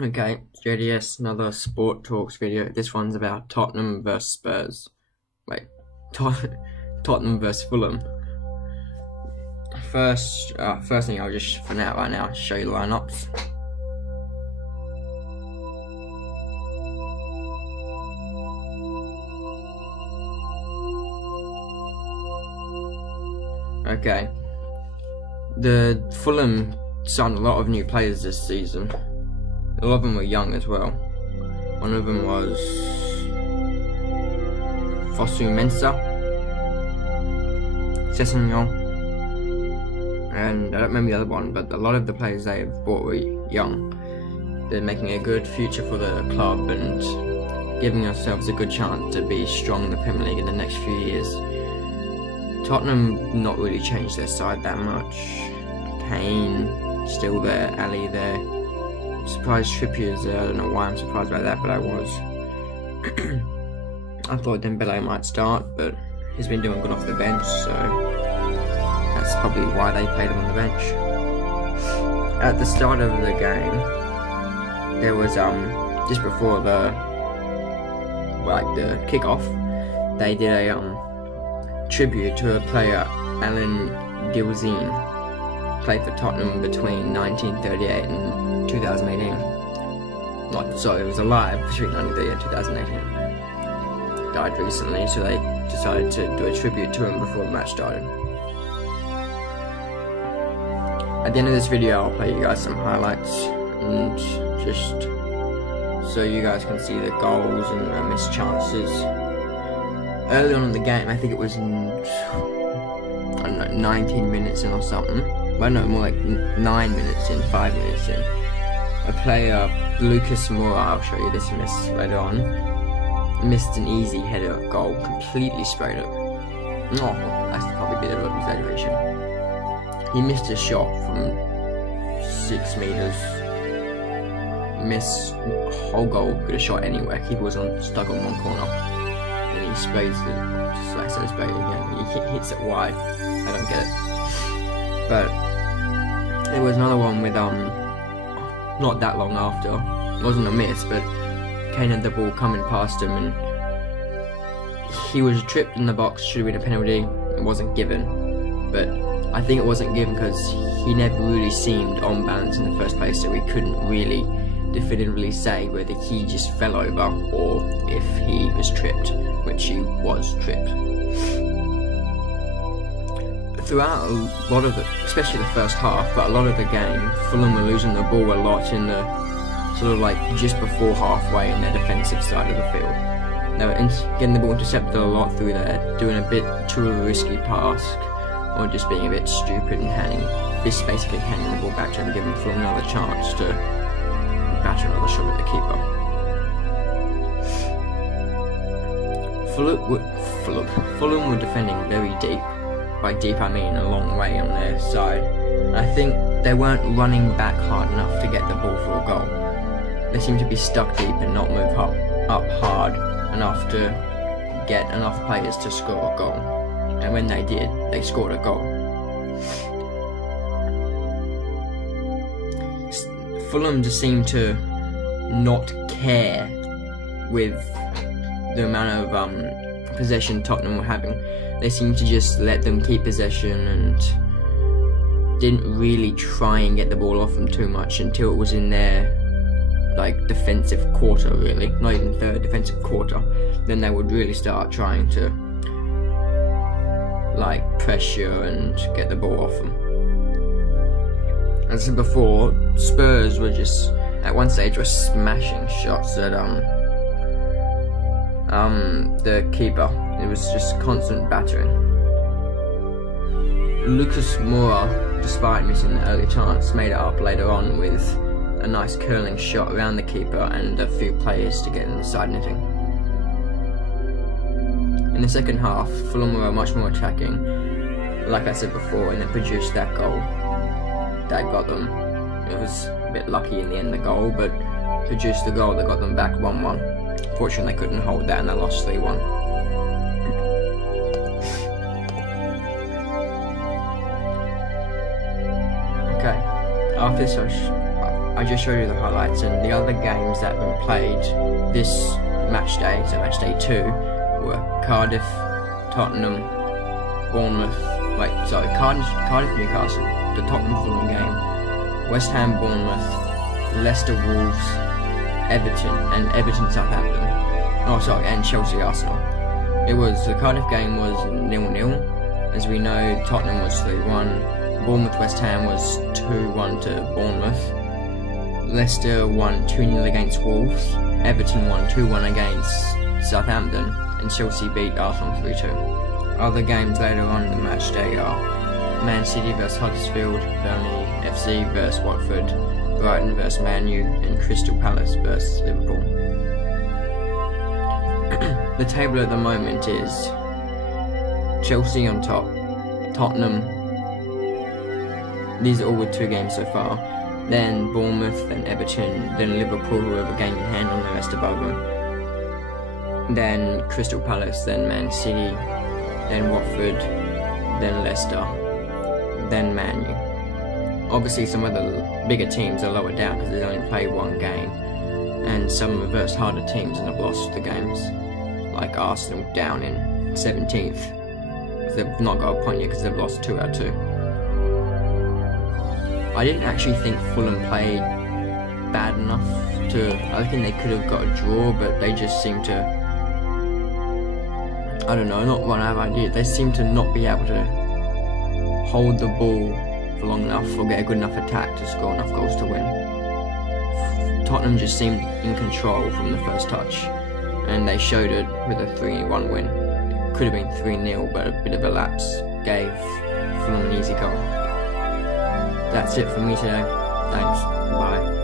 Okay, JDS, another Sport Talks video. This one's about Tottenham versus Spurs. Wait, Tottenham versus Fulham. First thing I'll just, for now, right now, show you the lineups. Okay, the Fulham signed a lot of new players this season. A lot of them were young as well. One of them was Fosu Mensah, Sessegnon, and I don't remember the other one, but a lot of the players they have bought were young. They're making a good future for the club and giving ourselves a good chance to be strong in the Premier League in the next few years. Tottenham not really changed their side that much. Kane still there, Ali there. Surprised Trippier's there. I don't know why I'm surprised by that, but I was. I thought Dembele might start, but he's been doing good off the bench, so that's probably why they played him on the bench. At the start of the game, there was just before the kickoff, they did a tribute to a player, Alan Gilzine, played for Tottenham between 1938 and 2018. It was alive between 1938 and 2018. Died recently, so they decided to do a tribute to him before the match started. At the end of this video, I'll play you guys some highlights and just so you guys can see the goals and the missed chances. Early on in the game, I think it was I don't know, 19 minutes in or something. Well, no, more like 9 minutes in, 5 minutes in. A player, Lucas Moura, I'll show you this miss later on, missed an easy header goal, completely sprayed it. No, that's probably a bit of an exaggeration. He missed a shot from 6 meters. Missed a whole goal, could have shot anywhere. He was stuck on one corner. And he sprays it, just like I said, sprayed it again. He hits it wide. I don't get it. But there was another one with not that long after. It wasn't a miss, but Kane had the ball coming past him and he was tripped in the box. Should have been a penalty. It wasn't given, but I think it wasn't given because he never really seemed on balance in the first place, so we couldn't really definitively say whether he just fell over or if he was tripped, which he was tripped. Throughout a lot of especially the first half, but a lot of the game, Fulham were losing the ball a lot in the sort of like just before halfway in their defensive side of the field. They were getting the ball intercepted a lot through there, doing a bit too risky pass, or just being a bit stupid and basically handing the ball back to him, giving Fulham another chance to batter another shot at the keeper. Fulham were defending very deep. By deep I mean a long way on their side. I think they weren't running back hard enough to get the ball for a goal. They seemed to be stuck deep and not move up hard enough to get enough players to score a goal. And when they did, they scored a goal. Fulham just seemed to not care with the amount of possession Tottenham were having. They seemed to just let them keep possession and didn't really try and get the ball off them too much until it was in their defensive quarter, really. Not even third, defensive quarter. Then they would really start trying to pressure and get the ball off them. As I said before, Spurs were just at one stage were smashing shots at the keeper. It was just constant battering. Lucas Moura, despite missing the early chance, made it up later on with a nice curling shot around the keeper and a few players to get in the side netting. In the second half, Fulham were much more attacking, like I said before, and they produced that goal that got them. It was a bit lucky in the end, the goal, but produced the goal that got them back 1-1. Fortunately, they couldn't hold that and they lost 3-1. Okay, after this I just showed you the highlights, and the other games that have been played this match day, so match day 2, were Cardiff, Tottenham, Bournemouth, Cardiff, Newcastle, the Tottenham Fulham game, West Ham, Bournemouth, Leicester, Wolves, Everton, Southampton. And Chelsea, Arsenal. The Cardiff game was 0-0. As we know, Tottenham was 3-1. Bournemouth, West Ham was 2-1 to Bournemouth. Leicester won 2-0 against Wolves. Everton won 2-1 against Southampton. And Chelsea beat Arsenal 3-2. Other games later on in the match day are Man City vs Huddersfield, Burnley FC vs Watford, Brighton vs Man U, and Crystal Palace vs Liverpool. The table at the moment is Chelsea on top, Tottenham. These are all with 2 games so far. Then Bournemouth, then Everton, then Liverpool, who have a game in hand on the rest above them. Then Crystal Palace, then Man City, then Watford, then Leicester, then Man U. Obviously some of the bigger teams are lower down because they've only played 1 game, and some reverse harder teams and have lost the games, like Arsenal down in 17th. They've not got a point yet because they've lost 2 out of 2. I didn't actually think Fulham played bad enough I think they could have got a draw, but they just seem to, I don't know, not run out of ideas. They seem to not be able to hold the ball for long enough or get a good enough attack to score enough goals to win. Tottenham just seemed in control from the first touch, and they showed it with a 3-1 win. Could have been 3-0, but a bit of a lapse gave Fulham an easy goal. That's it for me today. Thanks. Bye.